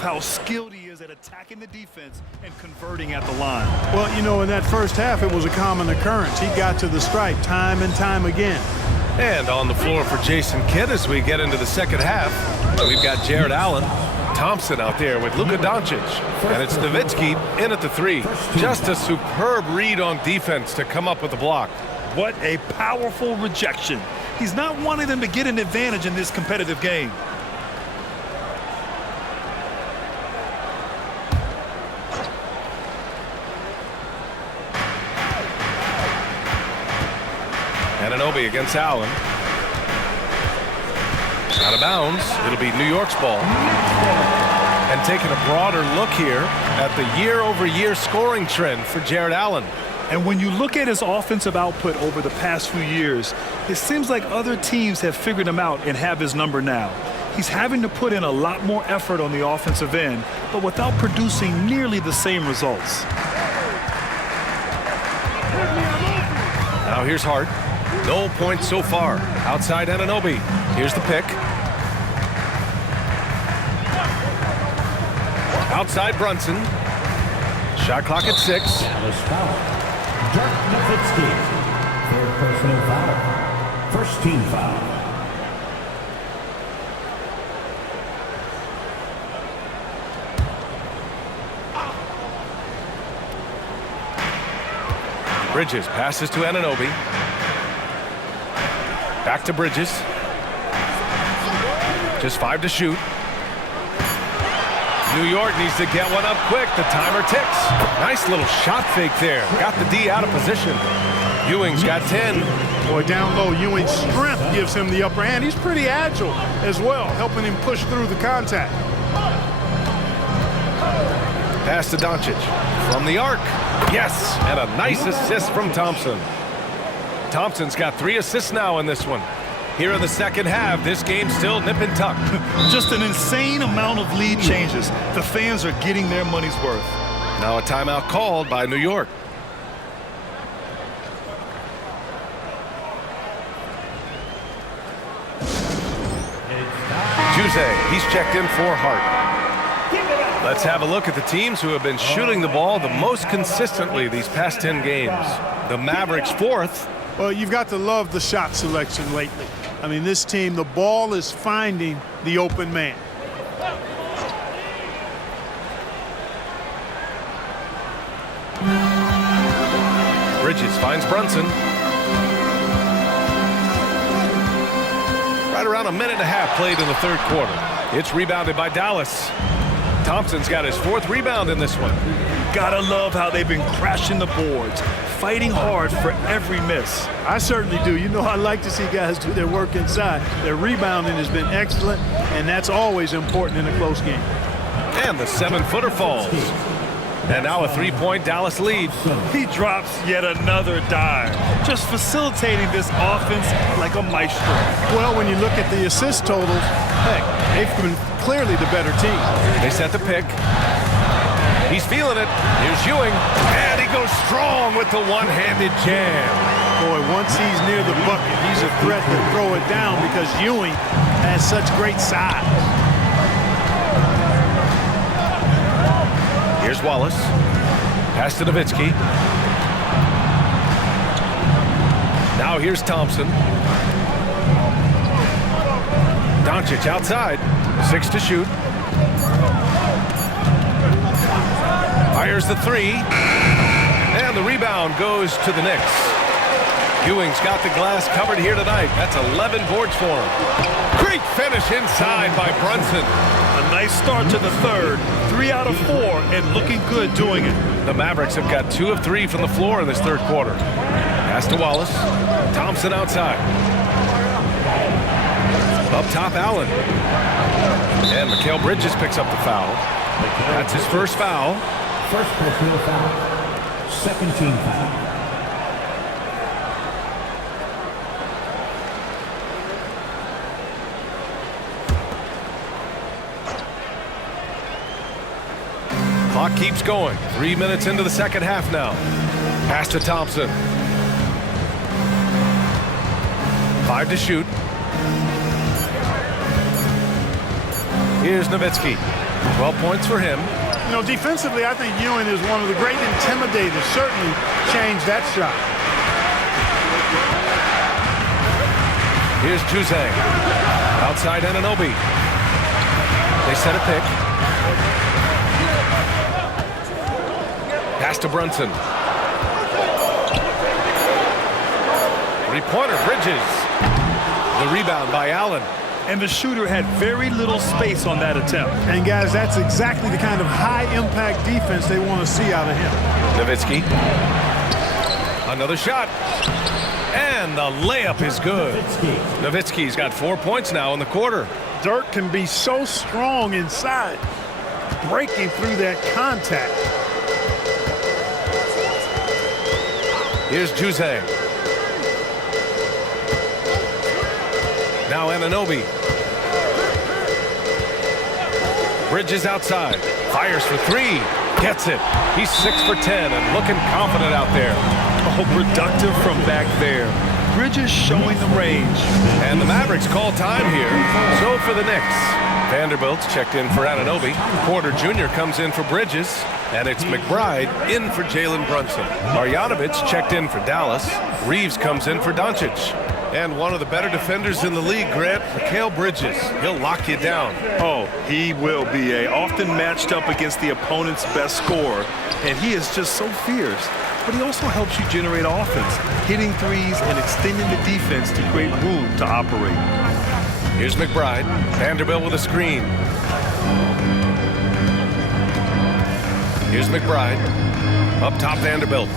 how skilled he is at attacking the defense and converting at the line. Well, you know, in that first half, it was a common occurrence. He got to the stripe time and time again. And on the floor for Jason Kidd as we get into the second half, we've got Jared Allen, Thompson out there with Luka Doncic, and it's Nowitzki in at the three. Just a superb read on defense to come up with the block. What a powerful rejection. He's not wanting them to get an advantage in this competitive game. Anunoby against Allen. Out of bounds. It'll be New York's ball. And taking a broader look here at the year-over-year scoring trend for Jared Allen. And when you look at his offensive output over the past few years, it seems like other teams have figured him out and have his number now. He's having to put in a lot more effort on the offensive end, but without producing nearly the same results. Now here's Hart. No points so far. Outside Anunoby. Here's the pick. Outside Brunson. Shot clock at 6. Dirk Nowitzki, third personal foul, first team foul. Bridges passes to Anunoby. Back to Bridges. Just 5 to shoot. New York needs to get one up quick. The timer ticks. Nice little shot fake there. Got the D out of position. Ewing's got 10. Boy, down low, Ewing's strength gives him the upper hand. He's pretty agile as well, helping him push through the contact. Pass to Doncic. From the arc. Yes, and a nice assist from Thompson. Thompson's got 3 assists now in this one. Here in the second half, this game's still nip and tuck. Just an insane amount of lead changes. The fans are getting their money's worth. Now a timeout called by New York. Jose, he's checked in for Hart. Let's have a look at the teams who have been shooting the ball the most consistently these past 10 games. The Mavericks 4th. Well, you've got to love the shot selection lately. I mean, this team, the ball is finding the open man. Bridges finds Brunson. Right around a minute and a half played in the third quarter. It's rebounded by Dallas. Thompson's got his 4th rebound in this one. Gotta love how they've been crashing the boards, fighting hard for every miss. I certainly do. You know, I like to see guys do their work inside. Their rebounding has been excellent, and that's always important in a close game. And the 7-footer falls. And now a 3-point Dallas lead. He drops yet another dime, just facilitating this offense like a maestro. Well, when you look at the assist totals, heck, they've been clearly the better team. They set the pick. He's feeling it. Here's Ewing. And he goes strong with the one-handed jam. Boy, once he's near the bucket, he's a threat to throw it down because Ewing has such great size. Here's Wallace. Pass to Nowitzki. Now here's Thompson. Doncic outside. 6 to shoot. Fires the 3. And the rebound goes to the Knicks. Ewing's got the glass covered here tonight. That's 11 boards for him. Great finish inside by Brunson. A nice start to the third. 3 out of 4 and looking good doing it. The Mavericks have got 2 of 3 from the floor in this third quarter. Pass to Wallace. Thompson outside. Up top, Allen. And Mikal Bridges picks up the foul. That's his first foul. First personal foul, second team foul. Clock keeps going. 3 minutes into the second half now. Pass to Thompson. 5 to shoot. Here's Nowitzki. 12 points for him. You know, defensively, I think Ewing is one of the great intimidators. Certainly changed that shot. Here's Juzang. Outside Anunoby. They set a pick. Pass to Brunson. Three-pointer, Bridges. The rebound by Allen. And the shooter had very little space on that attempt. And guys, that's exactly the kind of high-impact defense they want to see out of him. Nowitzki. Another shot. And the layup is good. Nowitzki's got 4 points now in the quarter. Dirk can be so strong inside, breaking through that contact. Here's Juzang. Now Anunoby. Bridges outside. Fires for three. Gets it. He's 6 for 10 and looking confident out there. Oh, productive from back there. Bridges showing the range. And the Mavericks call time here. So for the Knicks, Vanderbilt's checked in for Anunoby. Porter Jr. comes in for Bridges. And it's McBride in for Jalen Brunson. Marjanovic checked in for Dallas. Reeves comes in for Doncic. And one of the better defenders in the league, Grant, Mikal Bridges. He'll lock you down. Oh, he will be often matched up against the opponent's best scorer. And he is just so fierce. But he also helps you generate offense, hitting threes and extending the defense to create room to operate. Here's McBride. Vanderbilt with a screen. Here's McBride. Up top, Vanderbilt.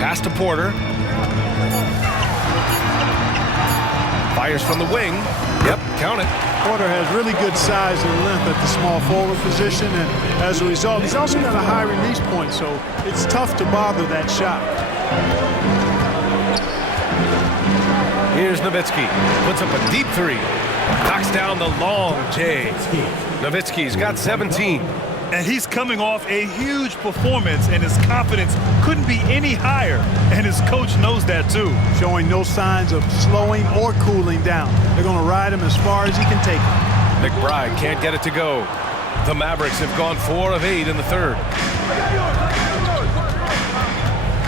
Pass to Porter. Fires from the wing. Yep, count it. Porter has really good size and length at the small forward position, and as a result, he's also got a high release point, so it's tough to bother that shot. Here's Nowitzki. Puts up a deep three. Knocks down the long J. Nowitzki's got 17. And he's coming off a huge performance, and his confidence couldn't be any higher. And his coach knows that, too. Showing no signs of slowing or cooling down. They're going to ride him as far as he can take him. McBride can't get it to go. The Mavericks have gone 4 of 8 in the third.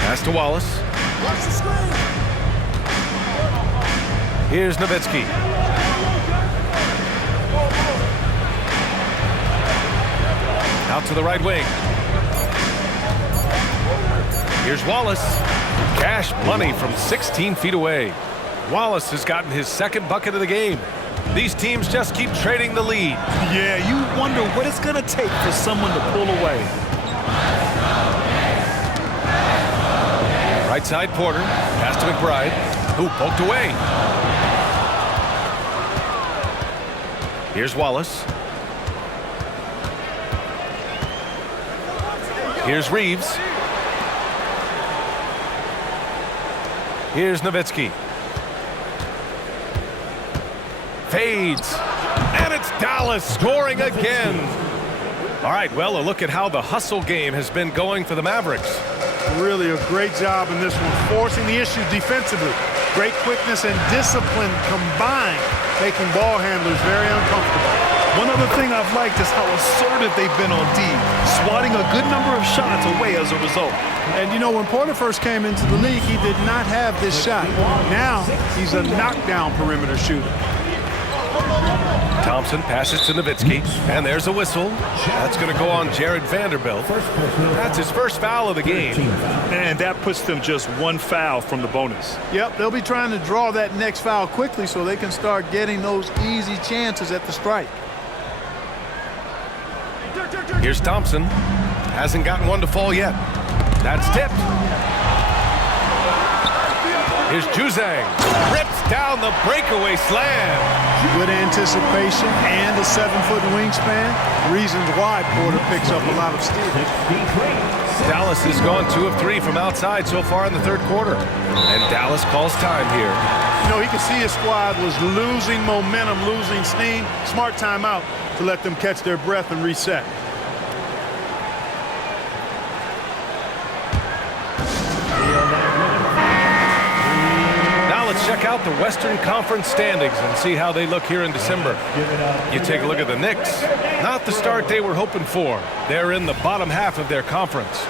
Pass to Wallace. Here's Nowitzki. Out to the right wing. Here's Wallace. Cash money from 16 feet away. Wallace has gotten his second bucket of the game. These teams just keep trading the lead. Yeah, you wonder what it's going to take for someone to pull away. Right side Porter. Pass to McBride, who poked away. Here's Wallace. Here's Reeves. Here's Nowitzki. Fades. And it's Dallas scoring again. All right, well, a look at how the hustle game has been going for the Mavericks. Really a great job in this one, forcing the issue defensively. Great quickness and discipline combined, making ball handlers very uncomfortable. One other thing I've liked is how assertive they've been on D, swatting a good number of shots away as a result. And you know, when Porter first came into the league, he did not have this shot. Now he's a knockdown perimeter shooter. Thompson passes to Nowitzki, and there's a whistle. That's going to go on Jared Vanderbilt. That's his first foul of the game. And that puts them just one foul from the bonus. Yep, they'll be trying to draw that next foul quickly so they can start getting those easy chances at the strike. Here's Thompson. Hasn't gotten one to fall yet. That's tipped. Here's Juzang. Rips down the breakaway slam. Good anticipation and a 7-foot wingspan. Reasons why Porter picks up a lot of steals. Dallas has gone 2 of 3 from outside so far in the third quarter. And Dallas calls time here. You know, he could see his squad was losing momentum, losing steam. Smart timeout to let them catch their breath and reset. Let's check out the Western Conference standings and see how they look here in December. You take a look at the Knicks. Not the start they were hoping for. They're in the bottom half of their conference.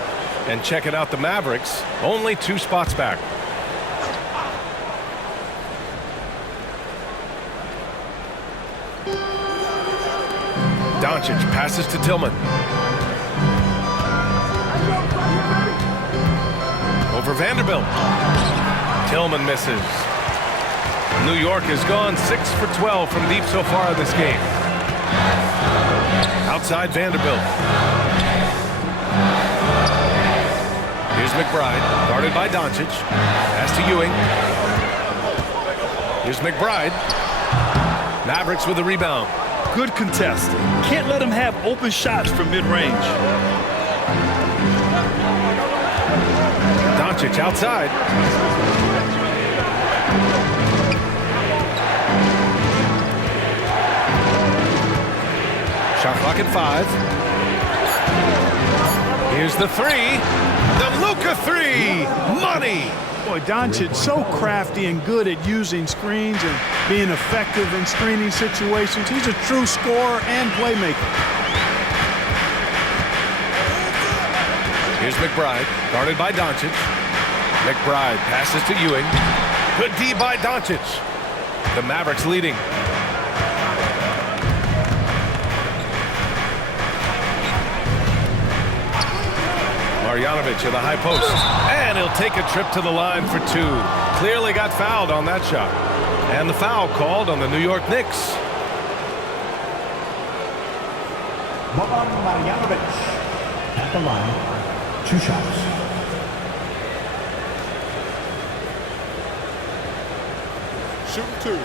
And checking out the Mavericks, only 2 spots back. Doncic passes to Tillman. Over Vanderbilt. Tillman misses. New York has gone 6 for 12 from deep so far in this game. Outside Vanderbilt. Here's McBride, guarded by Doncic. Pass to Ewing. Here's McBride. Mavericks with the rebound. Good contest. Can't let him have open shots from mid-range. Doncic outside. Shot clock at 5. Here's the 3. The Luka 3. Money. Boy, Doncic so crafty and good at using screens and being effective in screening situations. He's a true scorer and playmaker. Here's McBride, guarded by Doncic. McBride passes to Ewing. Good D by Doncic. The Mavericks leading. Marjanovic at the high post. And he'll take a trip to the line for 2. Clearly got fouled on that shot. And the foul called on the New York Knicks. Marjanovic at the line. 2 shots. Shooting 2.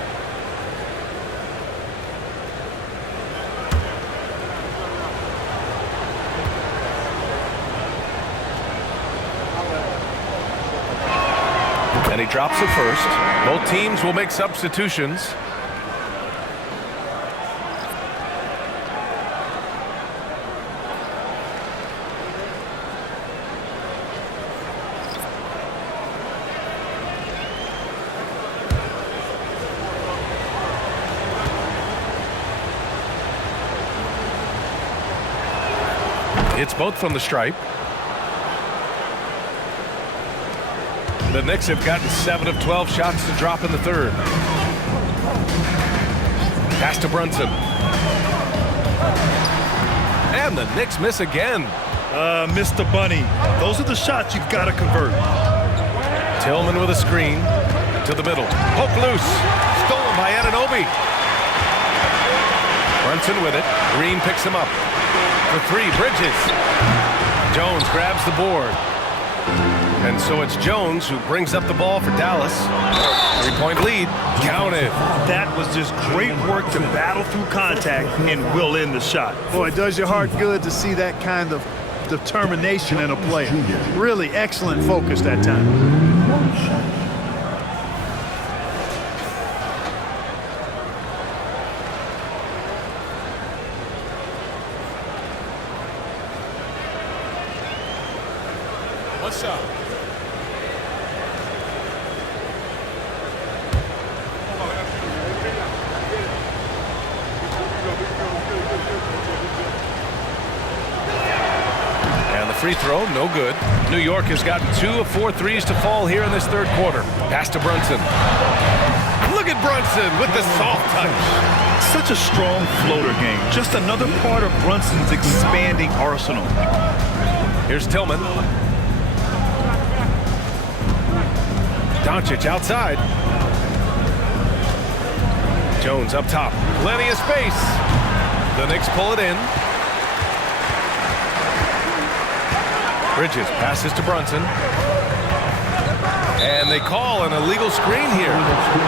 And he drops it first. Both teams will make substitutions. It's both from the stripe. The Knicks have gotten 7 of 12 shots to drop in the third. Pass to Brunson. And the Knicks miss again. Mr. Bunny. Those are the shots you've got to convert. Tillman with a screen to the middle. Poke loose. Stolen by Anunoby. Brunson with it. Green picks him up. For 3, Bridges. Jones grabs the board. And so it's Jones who brings up the ball for Dallas. 3-point lead. Counted. That was just great work to battle through contact and will in the shot. Boy, it does your heart good to see that kind of determination in a player. Really excellent focus that time. What's up? And the free throw, no good. New York has gotten 2 of 4 threes to fall here in this third quarter. Pass to Brunson. Look at Brunson with the soft touch. Such a strong floater game. Just another part of Brunson's expanding arsenal. Here's Tillman. Doncic outside. Jones up top. Plenty of space. The Knicks pull it in. Bridges passes to Brunson. And they call an illegal screen here.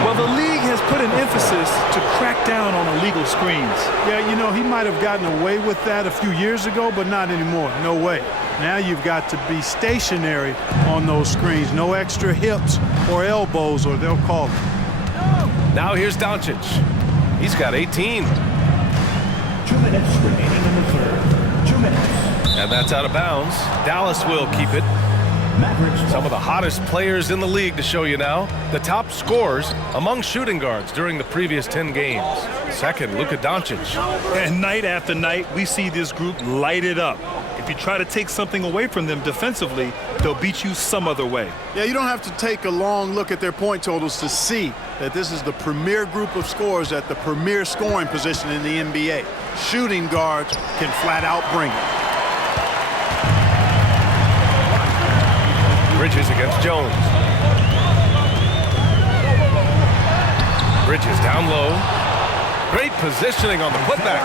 Well, the league has put an emphasis to crack down on illegal screens. Yeah, you know, he might have gotten away with that a few years ago, but not anymore. No way. Now you've got to be stationary on those screens. No extra hips or elbows, or they'll call it. Now here's Doncic. He's got 18. 2 minutes remaining in the third. 2 minutes. And that's out of bounds. Dallas will keep it. Mavericks. Some of the hottest players in the league to show you now. The top scorers among shooting guards during the previous 10 games. Second, Luka Doncic. And night after night, we see this group light it up. If you try to take something away from them defensively, they'll beat you some other way. Yeah, you don't have to take a long look at their point totals to see that this is the premier group of scorers at the premier scoring position in the NBA. Shooting guards can flat out bring it. Bridges against Jones. Bridges down low. Great positioning on the putback.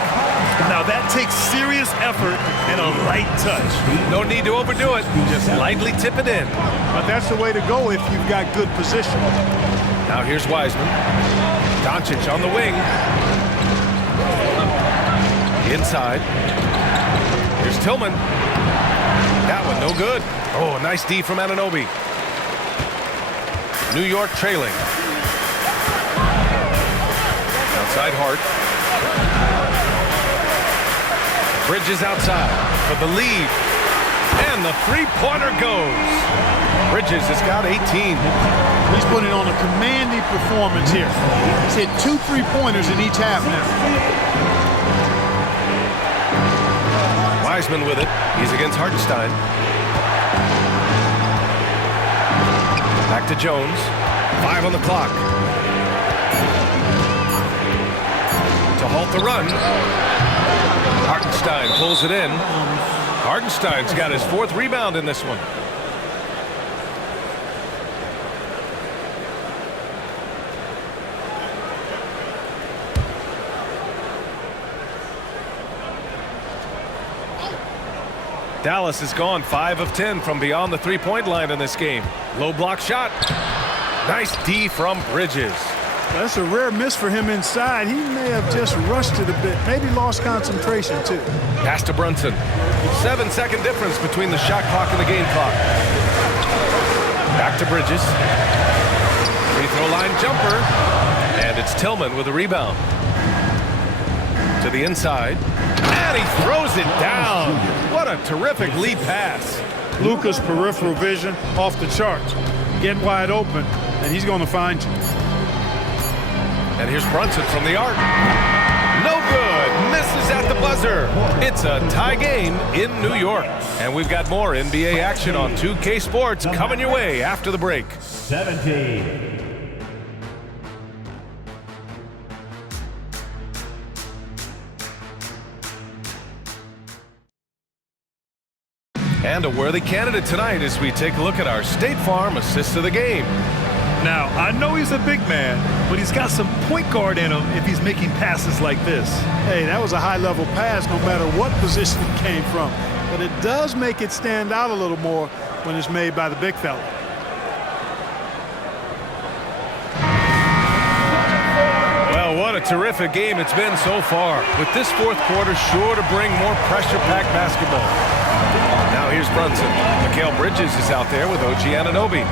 Now that takes serious effort and a light touch. No need to overdo it. Just lightly tip it in. But that's the way to go if you've got good position. Now here's Wiseman. Doncic on the wing. Inside. Here's Tillman. That one no good. Oh, nice D from Anunoby. New York trailing. Outside Hart. Bridges outside for the lead. And the three-pointer goes. Bridges has got 18. He's putting on a commanding performance here. He's hit 2 3-pointers in each half now. Wiseman with it. He's against Hartenstein. Back to Jones. 5 on the clock. To halt the run. Hartenstein pulls it in. Hartenstein's got his 4th rebound in this one. Dallas has gone 5 of 10 from beyond the three-point line in this game. Low block shot. Nice D from Bridges. That's a rare miss for him inside. He may have just rushed it a bit. Maybe lost concentration, too. Pass to Brunson. 7-second difference between the shot clock and the game clock. Back to Bridges. Free throw line jumper. And it's Tillman with a rebound. To the inside. And he throws it down. What a terrific lead pass. Luka's peripheral vision off the charts. Get wide open, and he's going to find you. And here's Brunson from the arc. No good. Misses at the buzzer. It's a tie game in New York. And we've got more NBA action on 2K Sports coming your way after the break. 17. And a worthy candidate tonight as we take a look at our State Farm assist of the game. Now, I know he's a big man, but he's got some point guard in him if he's making passes like this. Hey, that was a high-level pass no matter what position it came from. But it does make it stand out a little more when it's made by the big fella. Well, what a terrific game it's been so far. With this 4th quarter sure to bring more pressure-packed basketball. Now here's Brunson. Mikal Bridges is out there with OG Anunoby.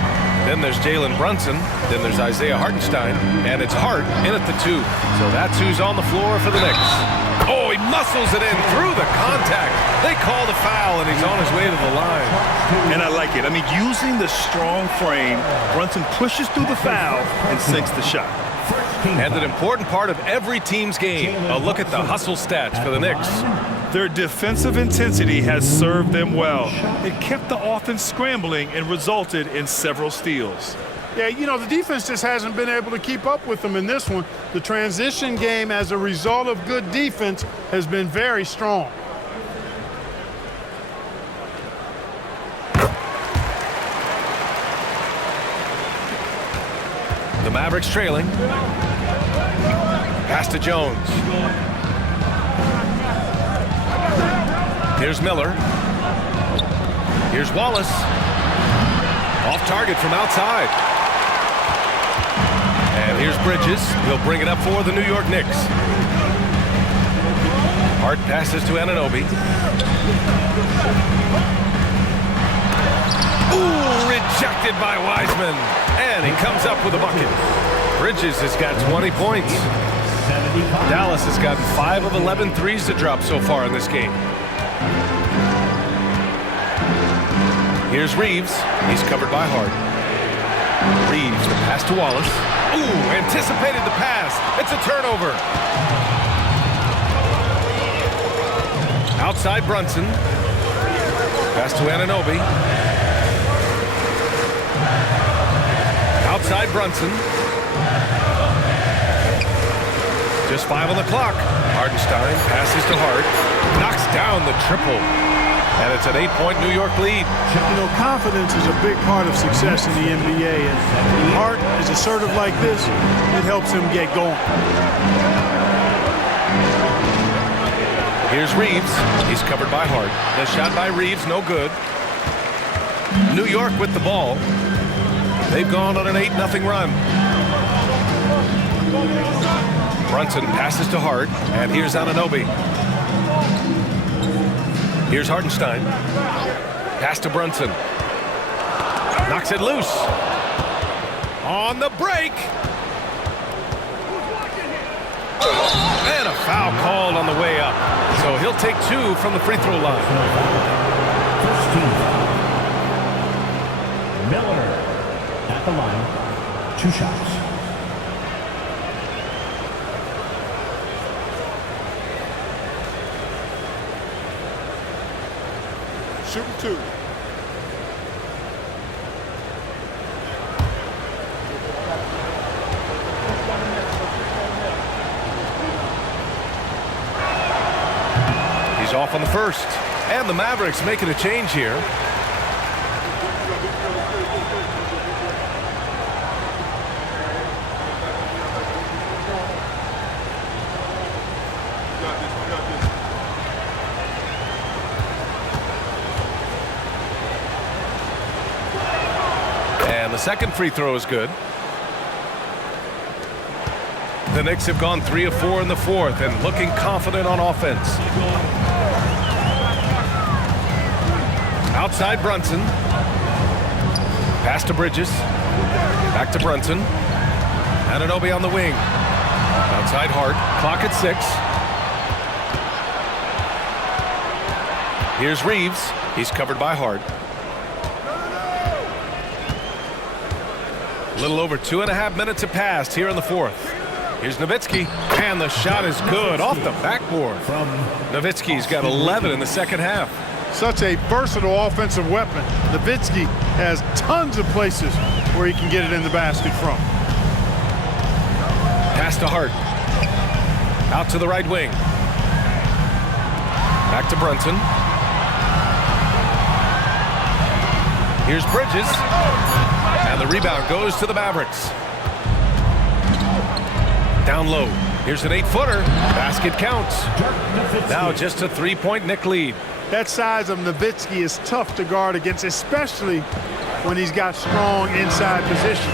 Then there's Jalen Brunson. Then there's Isaiah Hartenstein. And it's Hart in at the 2. So that's who's on the floor for the Knicks. Oh, he muscles it in through the contact. They call the foul, and he's on his way to the line. And I like it. I mean, using the strong frame, Brunson pushes through the foul and sinks the shot. And an important part of every team's game, a look at the hustle stats for the Knicks. Their defensive intensity has served them well. It kept the offense scrambling and resulted in several steals. Yeah, you know, the defense just hasn't been able to keep up with them in this one. The transition game, as a result of good defense, has been very strong. The Mavericks trailing. Pass to Jones. Here's Miller. Here's Wallace. Off target from outside. And here's Bridges. He'll bring it up for the New York Knicks. Hart passes to Anunoby. Ooh, rejected by Wiseman. And he comes up with a bucket. Bridges has got 20 points. Dallas has gotten 5 of 11 threes to drop so far in this game. Here's Reeves. He's covered by Hart. Reeves, the pass to Wallace. Ooh, anticipated the pass. It's a turnover. Outside Brunson. Pass to Anunoby. Outside Brunson. Just 5 on the clock. Hartenstein passes to Hart. Knocks down the triple. And it's an 8-point New York lead. You know, confidence is a big part of success in the NBA. And when Hart is assertive like this, it helps him get going. Here's Reeves. He's covered by Hart. The shot by Reeves, no good. New York with the ball. They've gone on an 8-0 run. Brunson passes to Hart, and here's Anunoby. Here's Hartenstein. Pass to Brunson. Knocks it loose. On the break. And a foul called on the way up. So he'll take 2 from the free throw line. First team foul. Miller at the line. 2 shots. Shooting 2. He's off on the first. And the Mavericks making a change here. And the second free throw is good. The Knicks have gone 3 of 4 in the fourth and looking confident on offense. Outside Brunson. Pass to Bridges. Back to Brunson. Anunoby on the wing. Outside Hart. Clock at 6. Here's Reeves. He's covered by Hart. A little over 2.5 minutes have passed here in the fourth. Here's Nowitzki, and the shot is good off the backboard. Nowitzki's got 11 in the second half. Such a versatile offensive weapon. Nowitzki has tons of places where he can get it in the basket from. Pass to Hart. Out to the right wing. Back to Brunson. Here's Bridges. And the rebound goes to the Mavericks. Down low. Here's an 8-footer. Basket counts. Now just a 3-point Knick lead. That size of Nowitzki is tough to guard against, especially when he's got strong inside position.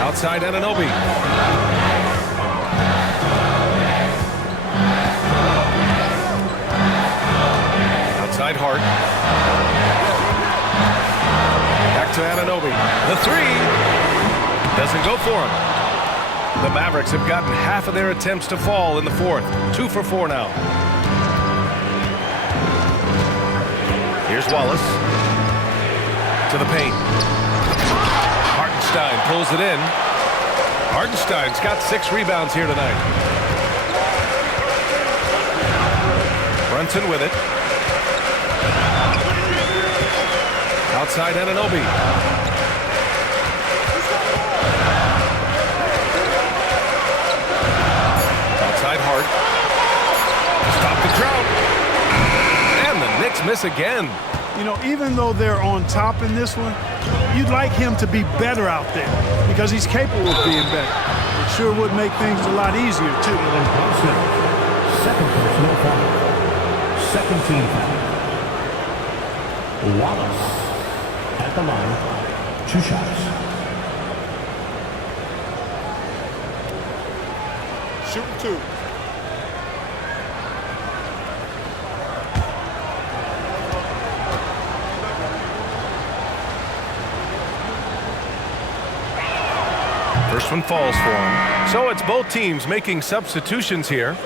Outside Anunoby. Outside Hart. Back to Anunoby. The 3 doesn't go for him. The Mavericks have gotten half of their attempts to fall in the fourth. 2 for 4 now. Here's Wallace. To the paint. Hartenstein pulls it in. Hartenstein's got 6 rebounds here tonight. Brunson with it. Outside Anunoby. Outside Hart. Stop the drought. And the Knicks miss again. You know, even though they're on top in this one, you'd like him to be better out there because he's capable of being better. It sure would make things a lot easier, too. Brunson. Second personal foul. Second team foul. Wallace at the line. 2 shots. Shooting 2. First one falls for him. So it's both teams making substitutions here.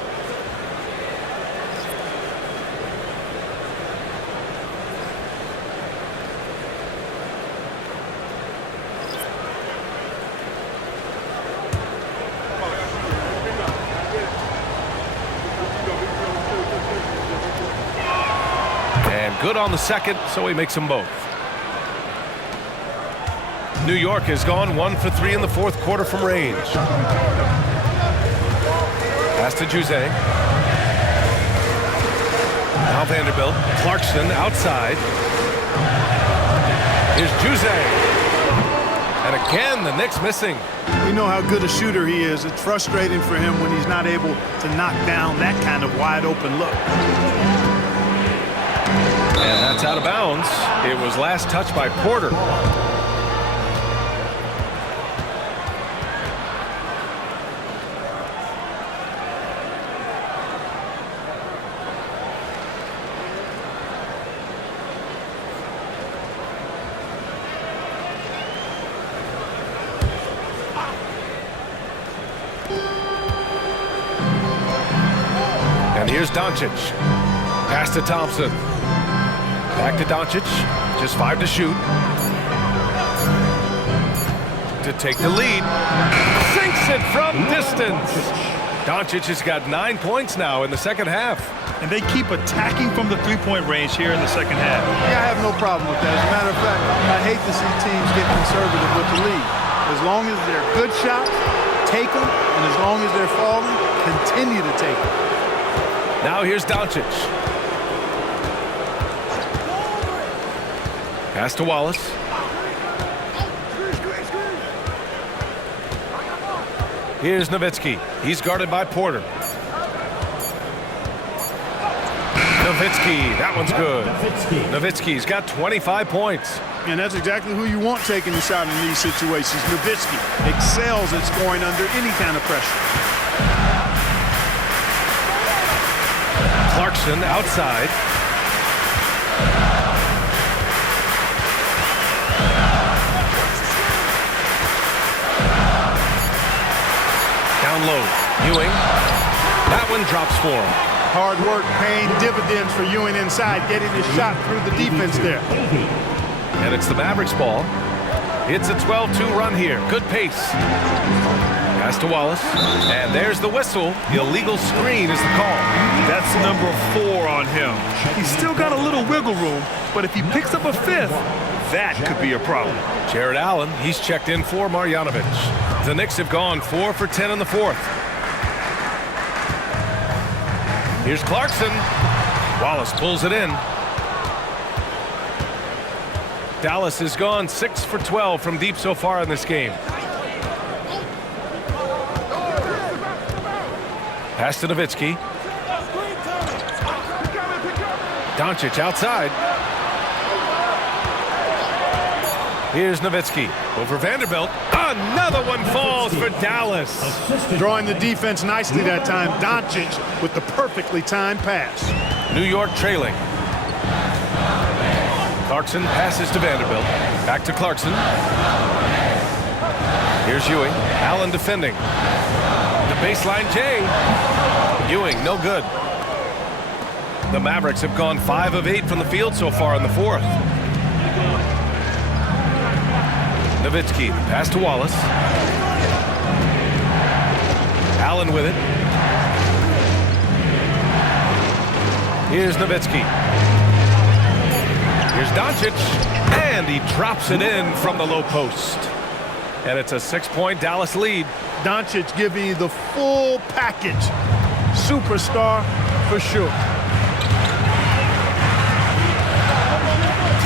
And good on the second, so he makes them both. New York has gone 1 for 3 in the fourth quarter from range. Pass to Jose. Now Vanderbilt. Clarkson outside. Here's Jose. And again, the Knicks missing. We know how good a shooter he is. It's frustrating for him when he's not able to knock down that kind of wide open look. And that's out of bounds. It was last touched by Porter. And here's Doncic. Pass to Thompson. Back to Doncic. Just 5 to shoot. To take the lead. Sinks it from distance. Doncic has got 9 points now in the second half. And they keep attacking from the three-point range here in the second half. Yeah, I have no problem with that. As a matter of fact, I hate to see teams get conservative with the lead. As long as they're good shots, take them. And as long as they're falling, continue to take them. Now here's Doncic. Pass to Wallace. Here's Nowitzki. He's guarded by Porter. Nowitzki, that one's good. Nowitzki's got 25 points. And that's exactly who you want taking the shot in these situations. Nowitzki excels at scoring under any kind of pressure. Clarkson outside. Down low. Ewing. That one drops for him. Hard work paying dividends for Ewing inside, getting his shot through the defense there. And it's the Mavericks ball. It's a 12-2 run here. Good pace. Pass to Wallace. And there's the whistle. The illegal screen is the call. That's number 4 on him. He's still got a little wiggle room, but if he picks up a fifth, that could be a problem. Jared Allen, he's checked in for Marjanovic. The Knicks have gone 4 for 10 in the fourth. Here's Clarkson. Wallace pulls it in. Dallas has gone 6 for 12 from deep so far in this game. Pass to Nowitzki. Doncic outside. Here's Nowitzki over Vanderbilt. Another one falls for Dallas. Drawing the defense nicely that time. Doncic with the perfectly timed pass. New York trailing. Clarkson passes to Vanderbilt. Back to Clarkson. Here's Ewing. Allen defending. The baseline J. Ewing, no good. The Mavericks have gone 5 of 8 from the field so far in the fourth. Nowitzki, pass to Wallace. Allen with it. Here's Nowitzki. Here's Doncic. And he drops it in from the low post. And it's a 6-point Dallas lead. Doncic giving you the full package. Superstar for sure.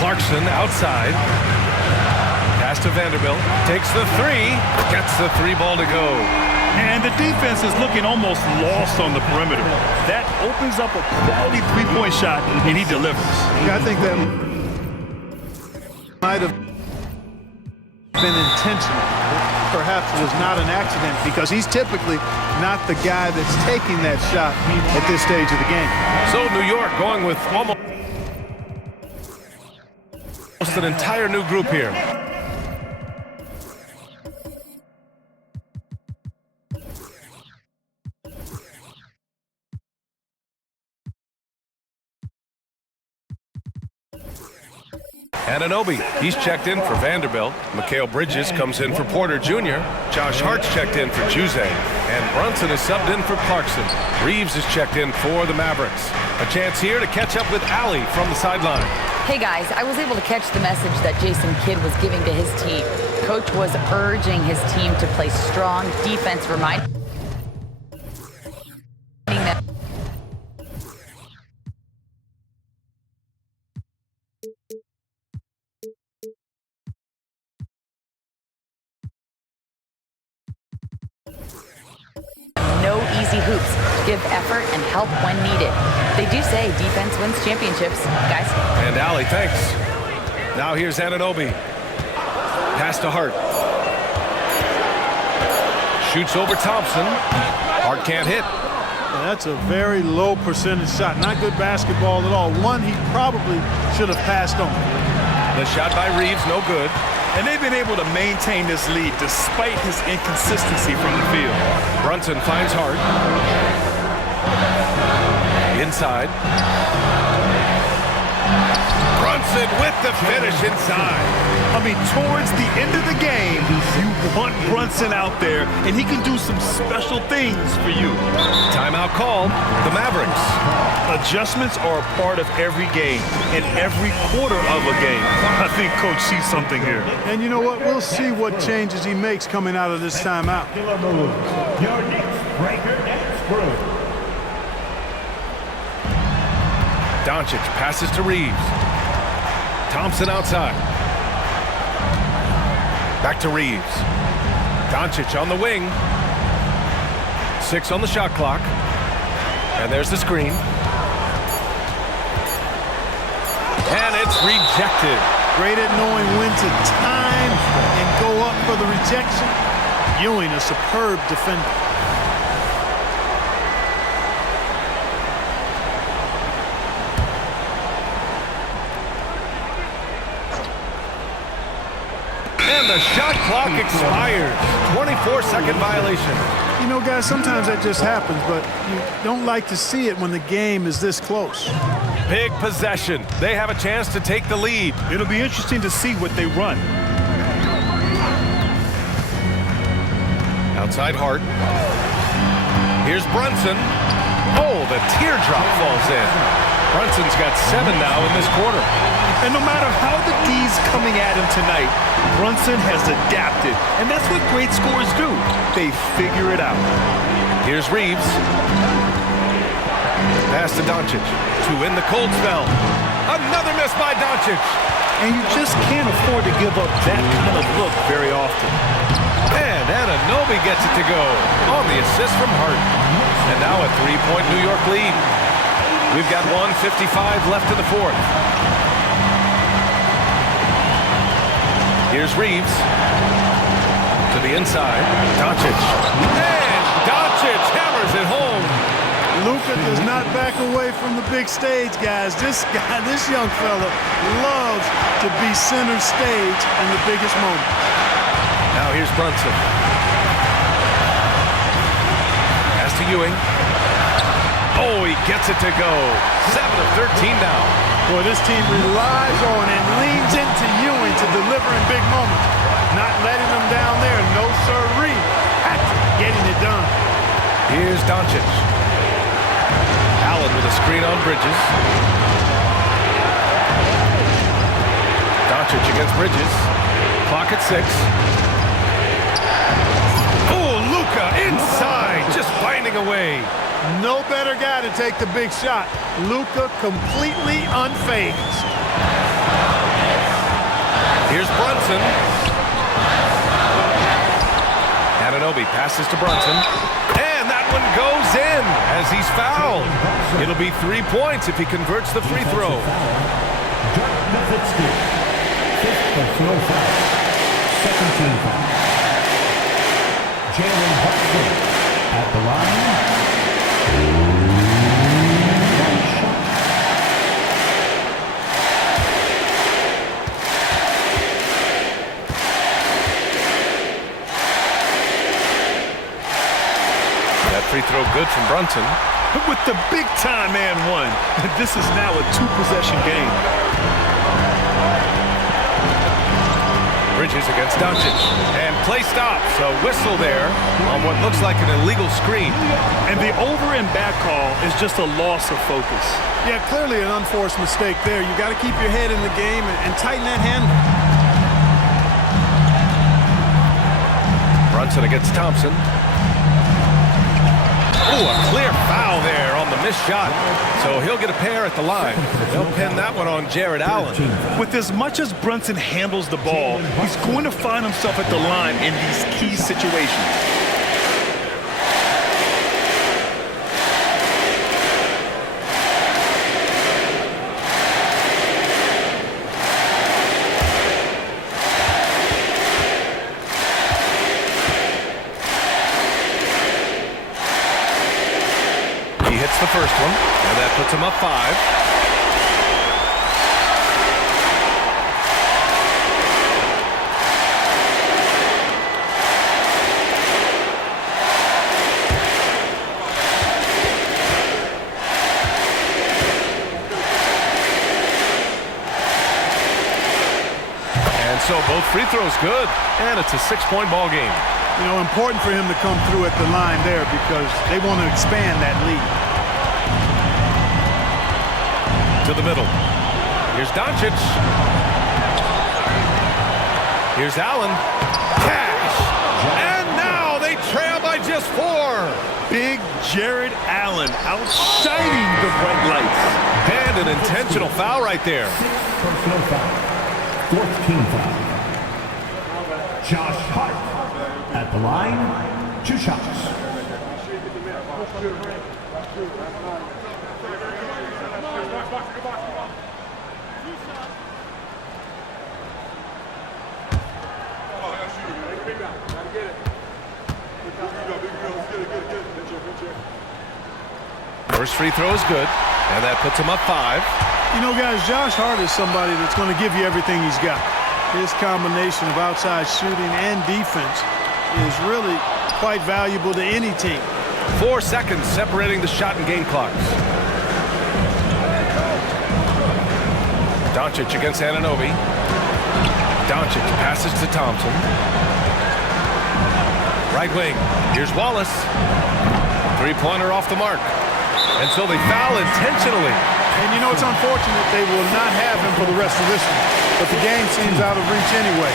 Clarkson outside. Pass to Vanderbilt. Takes the 3. Gets the 3 ball to go. And the defense is looking almost lost on the perimeter. That opens up a quality three-point shot, and he delivers. Yeah, I think that might have been intentional. Perhaps was not an accident because he's typically not the guy that's taking that shot at this stage of the game. So New York going with almost an entire new group here. Anunoby, he's checked in for Vanderbilt. Mikal Bridges comes in for Porter Jr. Josh Hart's checked in for Juzang. And Brunson is subbed in for Clarkson. Reeves is checked in for the Mavericks. A chance here to catch up with Allie from the sideline. Hey guys, I was able to catch the message that Jason Kidd was giving to his team. Coach was urging his team to play strong defense, reminding them no easy hoops. Give effort and help when needed. They do say defense wins championships, guys. And Allie, thanks. Now here's Anunoby. Pass to Hart. Shoots over Thompson. Hart can't hit. That's a very low percentage shot. Not good basketball at all. One he probably should have passed on. The shot by Reeves, no good. And they've been able to maintain this lead despite his inconsistency from the field. Brunson finds Hart. Inside. Brunson with the finish inside. I mean, towards the end of the game, you want Brunson out there, and he can do some special things for you. Timeout called. The Mavericks. Adjustments are a part of every game, and every quarter of a game. I think Coach sees something here. And you know what? We'll see what changes he makes coming out of this timeout. Your Knicks breaker and screw. Doncic passes to Reeves. Thompson outside. Back to Reeves. Doncic on the wing. 6 on the shot clock. And there's the screen. And it's rejected. Great at knowing when to time and go up for the rejection. Ewing, a superb defender. And the shot clock expires. 24-second violation. You know, guys, sometimes that just happens, but you don't like to see it when the game is this close. Big possession. They have a chance to take the lead. It'll be interesting to see what they run. Outside Hart. Here's Brunson. Oh, the teardrop falls in. Brunson's got 7 now in this quarter. And no matter how the D's coming at him tonight, Brunson has adapted. And that's what great scorers do. They figure it out. Here's Reeves. Pass to Doncic. To win the cold spell. Another miss by Doncic. And you just can't afford to give up that kind of look very often. And Anunoby gets it to go on the assist from Hart. And now a 3-point New York lead. We've got 1:55 left in the fourth. Here's Reeves. To the inside. Doncic. And Doncic hammers it home. Luka does not back away from the big stage, guys. This young fella loves to be center stage in the biggest moment. Now here's Brunson. Pass to Ewing. Oh, he gets it to go. 7 of 13 now. Boy, this team relies on and leans into Ewing to deliver in big moments. Not letting them down there. No sirree. Getting it done. Here's Doncic. Allen with a screen on Bridges. Doncic against Bridges. Clock at 6. Oh, Luka inside, just finding a way. No better guy to take the big shot. Luka completely unfazed. Here's Brunson. Anunoby passes to Brunson. And that one goes in as he's fouled. It'll be 3 points if he converts the free throw. Fifth personal foul. Second team foul. Jalen at the line. That free throw good from Brunson. With the big-time and one. This is now a 2-possession game. Bridges against Doncic. And play stops. A whistle there on what looks like an illegal screen. And the over and back call is just a loss of focus. Yeah, clearly an unforced mistake there. You got to keep your head in the game and tighten that handle. Brunson against Thompson. Ooh, a clear foul there on the missed shot. So he'll get a pair at the line. They'll pin that one on Jared Allen. With as much as Brunson handles the ball, he's going to find himself at the line in these key situations. He hits the first one, and that puts him up 5. And so both free throws good, and it's a 6-point ball game. You know, important for him to come through at the line there because they want to expand that lead. To the middle. Here's Doncic. Here's Allen. Cash. And now they trail by just 4. Big Jared Allen outshining the bright lights. And an intentional foul right there. Personal foul. 4th team foul. Josh Hart at the line. 2 shots. First free throw is good, and that puts him up 5. You know, guys, Josh Hart is somebody that's going to give you everything he's got. His combination of outside shooting and defense is really quite valuable to any team. 4 seconds separating the shot and game clocks. Doncic against Anunoby. Doncic passes to Thompson. Right wing. Here's Wallace. 3-pointer off the mark. And so they foul intentionally. And you know, it's unfortunate they will not have him for the rest of this one. But the game seems out of reach anyway.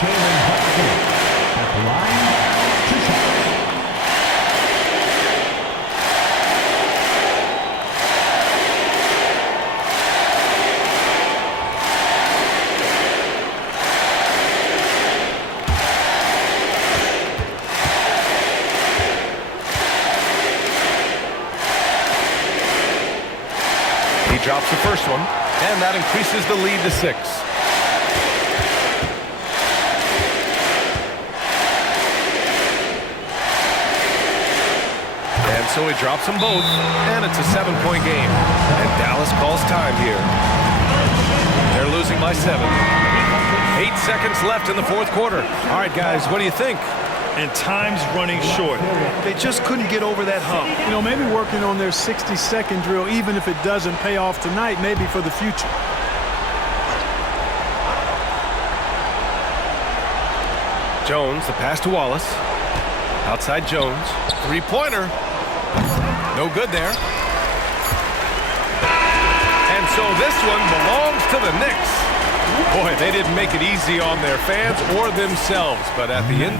Jalen at the line. 2 shots. He drops the first one, and that increases the lead to 6. And so he drops them both, and it's a 7-point game. And Dallas calls time here. They're losing by 7. 8 seconds left in the 4th quarter. All right, guys, what do you think? And time's running short. They just couldn't get over that hump. You know, maybe working on their 60-second drill, even if it doesn't pay off tonight, maybe for the future. Jones, the pass to Wallace. Outside Jones. 3-pointer. No good there. And so this one belongs to the Knicks. Boy, they didn't make it easy on their fans or themselves, but at the end...